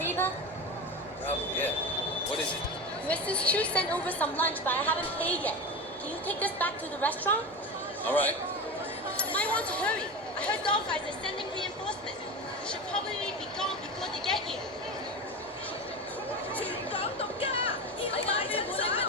favor? Yeah. What is it? Mrs. Chu sent over some lunch, but I haven't paid yet. Can you take this back to the restaurant? All right. You might want to hurry. I heard dog guys are sending reinforcements. You should probably be gone before they get here. 全港獨家，要買就買。